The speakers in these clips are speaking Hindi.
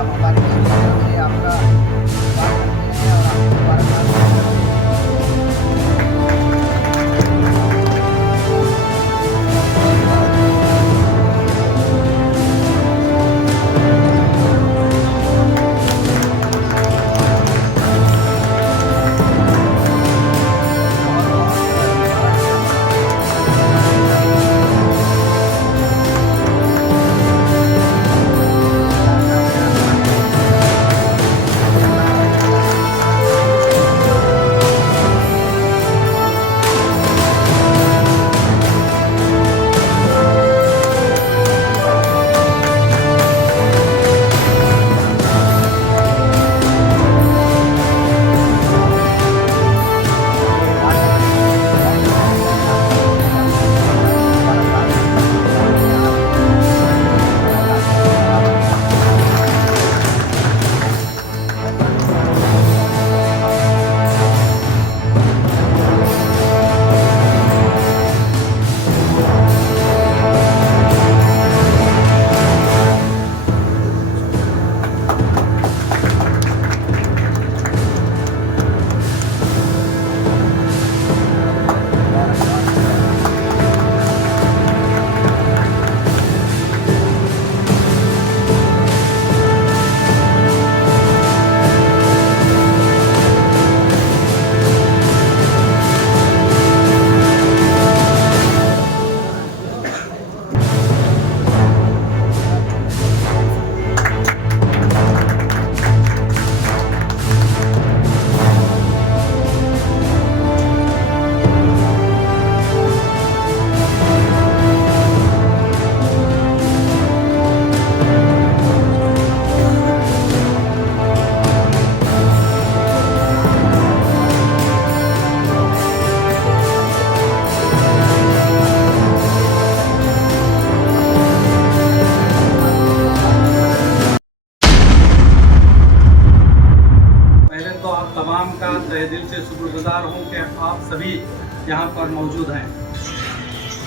हम हमारी टीम की तरफ से आपका स्वागत करते हैं और आपको मुबारकबाद देते हैं। बहुत बहुत धन्यवाद। पहले तो आप तमाम का तहे दिल से शुक्रगुजार हूँ कि आप सभी यहाँ पर मौजूद हैं।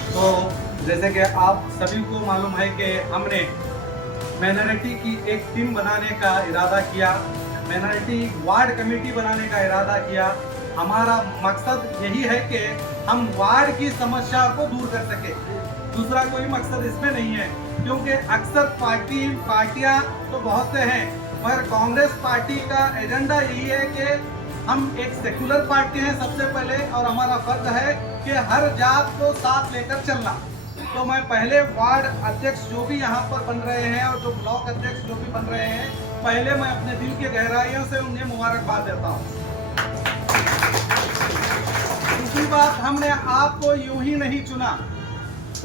तो जैसे कि आप सभी को मालूम है कि हमने माइनॉरिटी की एक टीम बनाने का इरादा किया, माइनॉरिटी वार्ड कमेटी बनाने का इरादा किया। हमारा मकसद यही है कि हम वार्ड की समस्या को दूर कर सके, दूसरा कोई मकसद इसमें नहीं है। क्योंकि अक्सर पार्टियां तो बहुत से हैं, मगर कांग्रेस पार्टी का एजेंडा यही है कि हम एक सेकुलर पार्टी हैं सबसे पहले, और हमारा फर्ज है कि हर जात को साथ लेकर चलना। तो मैं पहले वार्ड अध्यक्ष जो भी यहाँ पर बन रहे हैं और जो ब्लॉक अध्यक्ष जो भी बन रहे हैं, पहले मैं अपने दिल की गहराइयों से उन्हें मुबारकबाद देता हूँ। दूसरी बात, हमने आपको यूं ही नहीं चुना।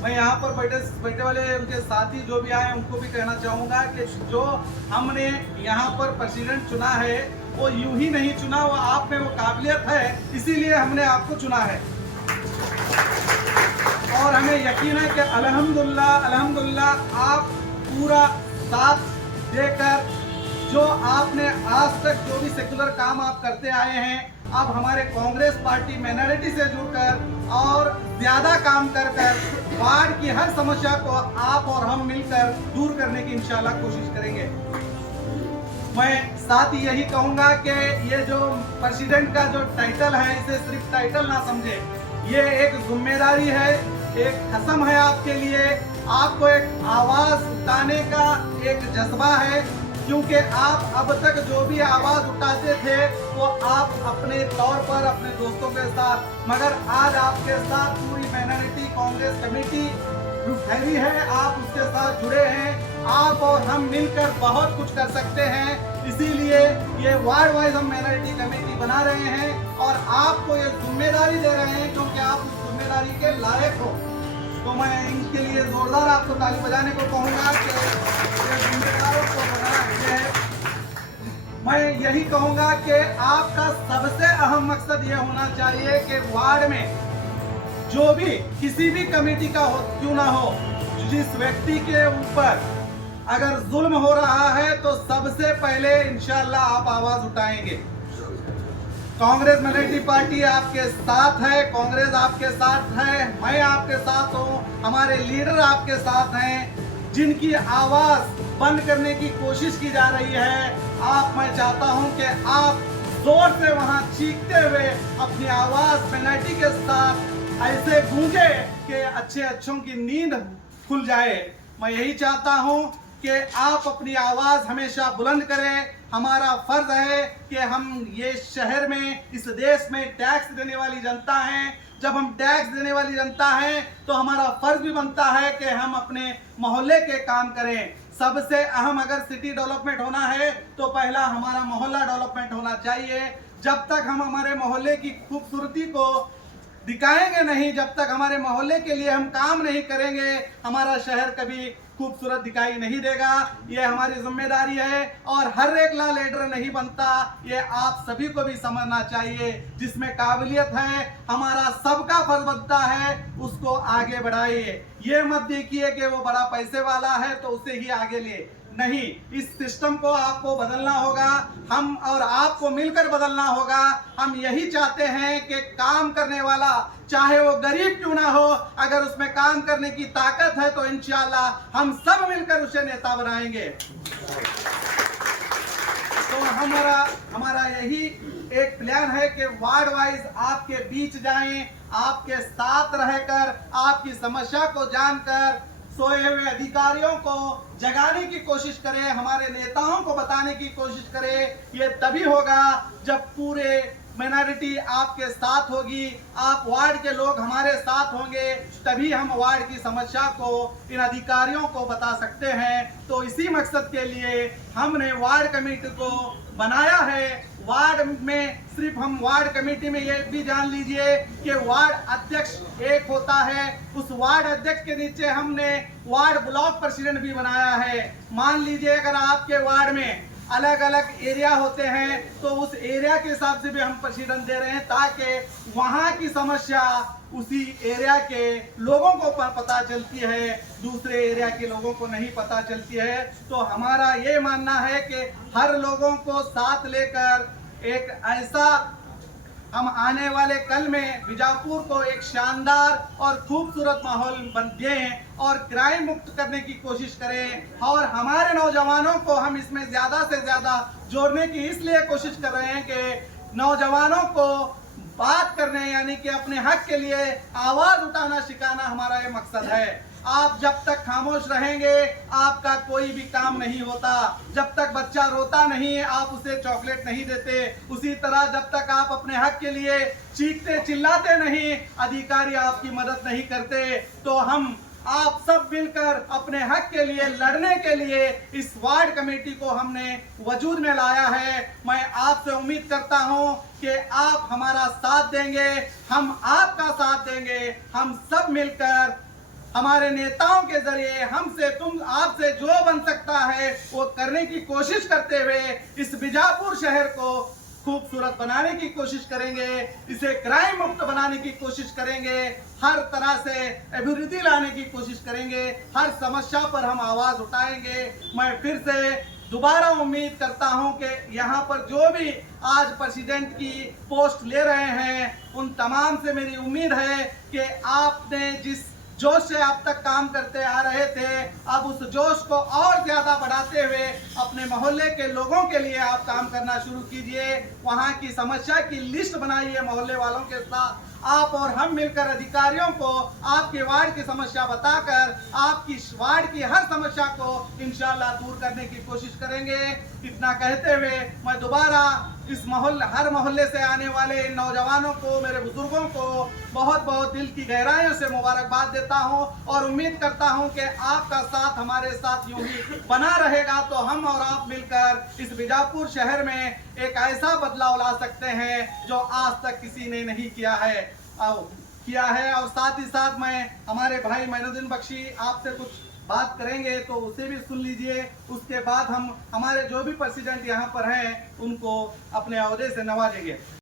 मैं यहाँ पर बैठे वाले उनके साथी जो भी आए उनको भी कहना चाहूँगा कि जो हमने यहाँ पर प्रेसिडेंट चुना है वो यूं ही नहीं चुना, वो आप में वो काबिलियत है, इसीलिए हमने आपको चुना है। और हमें यकीन है कि अल्हम्दुलिल्लाह आप पूरा साथ देकर जो आपने आज तक जो भी सेकुलर काम आप करते आए हैं, अब हमारे कांग्रेस पार्टी माइनॉरिटी से जुड़कर और ज्यादा काम कर वार्ड की हर समस्या को आप और हम मिलकर दूर करने की इंशाल्लाह कोशिश करेंगे। मैं साथ ही यही कहूंगा कि ये जो प्रेसिडेंट का जो टाइटल है, इसे सिर्फ टाइटल ना समझे, ये एक जिम्मेदारी है, एक कसम है आपके लिए। आपको एक आवाज उठाने का एक जज्बा है, क्योंकि आप अब तक जो भी आवाज उठाते थे वो आप अपने तौर पर अपने दोस्तों के साथ, मगर आज आपके साथ पूरी माइनॉरिटी कांग्रेस कमेटी ठहरी है, आप उसके साथ जुड़े हैं। आप और हम मिलकर बहुत कुछ कर सकते हैं, इसीलिए ये वार्ड वाइज हम माइनॉरिटी कमेटी बना रहे हैं और आपको ये जिम्मेदारी दे रहे हैं, क्योंकि आप उस जिम्मेदारी के लायक हो। तो मैं इनके लिए जोरदार आपको ताली बजाने को कहूँगा कि जिम्मेदारों को बनाना है। मैं यही कहूँगा कि आपका सबसे अहम मकसद ये होना चाहिए कि वार्ड में जो भी किसी भी कमेटी का हो क्यों ना हो, जिस व्यक्ति के ऊपर अगर जुल्म हो रहा है तो सबसे पहले इंशाल्लाह आप आवाज उठाएंगे। कांग्रेस माइनॉरिटी पार्टी आपके साथ है, कांग्रेस आपके साथ है, मैं आपके साथ हूँ, हमारे लीडर आपके साथ हैं, जिनकी आवाज बंद करने की कोशिश की जा रही है। मैं चाहता हूं कि आप जोर से वहां चीखते हुए अपनी आवाज पेनल्टी के साथ ऐसे गूंजे कि अच्छे अच्छों की नींद खुल जाए। मैं यही चाहता हूं कि आप अपनी आवाज हमेशा बुलंद करें। हमारा फर्ज है कि हम ये शहर में, इस देश में टैक्स देने वाली जनता हैं। जब हम टैक्स देने वाली जनता हैं तो हमारा फर्ज भी बनता है कि हम अपने मोहल्ले के काम करें। सबसे अहम अगर सिटी डेवलपमेंट होना है तो पहला हमारा मोहल्ला डेवलपमेंट होना चाहिए। जब तक हम हमारे मोहल्ले की खूबसूरती को दिखाएंगे नहीं, जब तक हमारे मोहल्ले के लिए हम काम नहीं करेंगे, हमारा शहर कभी खूबसूरत दिखाई नहीं देगा। ये हमारी जिम्मेदारी है और हर एक ला लीडर नहीं बनता, ये आप सभी को भी समझना चाहिए। जिसमें काबिलियत है, हमारा सबका फर्ज बनता है उसको आगे बढ़ाइए। ये मत देखिए कि वो बड़ा पैसे वाला है तो उसे ही आगे ले, नहीं, इस सिस्टम को आपको बदलना होगा, हम और आपको मिलकर बदलना होगा। हम यही चाहते हैं कि काम करने वाला चाहे वो गरीब क्यों ना हो, अगर उसमें काम करने की ताकत है तो इंशाल्लाह हम सब मिलकर उसे नेता बनाएंगे। तो हमारा यही एक प्लान है कि वार्ड वाइज आपके बीच जाएं, आपके साथ रहकर आपकी समस्या को जानकर सोए हुए अधिकारियों को जगाने की कोशिश करें, हमारे नेताओं को बताने की कोशिश करें। ये तभी होगा जब पूरे माइनॉरिटी आपके साथ होगी, आप वार्ड के लोग हमारे साथ होंगे, तभी हम वार्ड की समस्या को इन अधिकारियों को बता सकते हैं। तो इसी मकसद के लिए हमने वार्ड कमेटी को बनाया है। वार्ड में सिर्फ हम वार्ड कमेटी में ये भी जान लीजिए कि वार्ड अध्यक्ष एक होता है, उस वार्ड अध्यक्ष के नीचे हमने वार्ड ब्लॉक प्रेसिडेंट भी बनाया है। मान लीजिए अगर आपके वार्ड में अलग अलग एरिया होते हैं तो उस एरिया के हिसाब से भी हम प्रेसिडेंट दे रहे हैं, ताकि वहां की समस्या उसी एरिया के लोगों को पता चलती है, दूसरे एरिया के लोगों को नहीं पता चलती है। तो हमारा ये मानना है कि हर लोगों को साथ लेकर एक ऐसा हम आने वाले कल में बीजापुर को एक शानदार और खूबसूरत माहौल बन दें और क्राइम मुक्त करने की कोशिश करें। और हमारे नौजवानों को हम इसमें ज़्यादा से ज़्यादा जोड़ने की इसलिए कोशिश कर रहे हैं कि नौजवानों को बात करने, यानी कि अपने हक के लिए आवाज़ उठाना सिखाना हमारा ये मकसद है। आप जब तक खामोश रहेंगे आपका कोई भी काम नहीं होता। जब तक बच्चा रोता नहीं आप उसे चॉकलेट नहीं देते, उसी तरह जब तक आप अपने हक के लिए चीखते चिल्लाते नहीं अधिकारी आपकी मदद नहीं करते। तो हम आप सब मिलकर अपने हक के लिए लड़ने के लिए इस वार्ड कमेटी को हमने वजूद में लाया है। मैं आपसे उम्मीद करता हूं कि आप हमारा साथ देंगे, हम आपका साथ देंगे। हम सब मिलकर हमारे नेताओं के जरिए आपसे जो बन सकता है वो करने की कोशिश करते हुए इस बीजापुर शहर को खूबसूरत बनाने की कोशिश करेंगे, इसे क्राइम मुक्त बनाने की कोशिश करेंगे, हर तरह से अभिवृद्धि लाने की कोशिश करेंगे, हर समस्या पर हम आवाज उठाएंगे। मैं फिर से दोबारा उम्मीद करता हूं कि यहाँ पर जो भी आज प्रेसिडेंट की पोस्ट ले रहे हैं उन तमाम से मेरी उम्मीद है कि आपने जिस जोश से आप तक काम करते आ रहे थे, अब उस जोश को और ज्यादा बढ़ाते हुए अपने मोहल्ले के लोगों के लिए आप काम करना शुरू कीजिए। वहां की समस्या की लिस्ट बनाइए मोहल्ले वालों के साथ। आप और हम मिलकर अधिकारियों को आपके वार्ड की समस्या बताकर आपकी वार्ड की हर समस्या को इंशाल्लाह दूर करने की कोशिश करेंगे। इतना कहते हुए मैं दोबारा इस हर मोहल्ले से आने वाले इन नौजवानों को, मेरे बुजुर्गों को बहुत बहुत दिल की गहराइयों से मुबारकबाद देता हूं और उम्मीद करता हूं कि आपका साथ हमारे साथ यूं ही बना रहेगा। तो हम और आप मिलकर इस बीजापुर शहर में एक ऐसा बदलाव ला सकते हैं जो आज तक किसी ने नहीं किया है। और साथ ही साथ मैं हमारे भाई मोइनुद्दीन बख्शी आपसे कुछ बात करेंगे तो उसे भी सुन लीजिए। उसके बाद हम हमारे जो भी प्रेसिडेंट यहाँ पर हैं उनको अपने ओहदे से नवाजेंगे।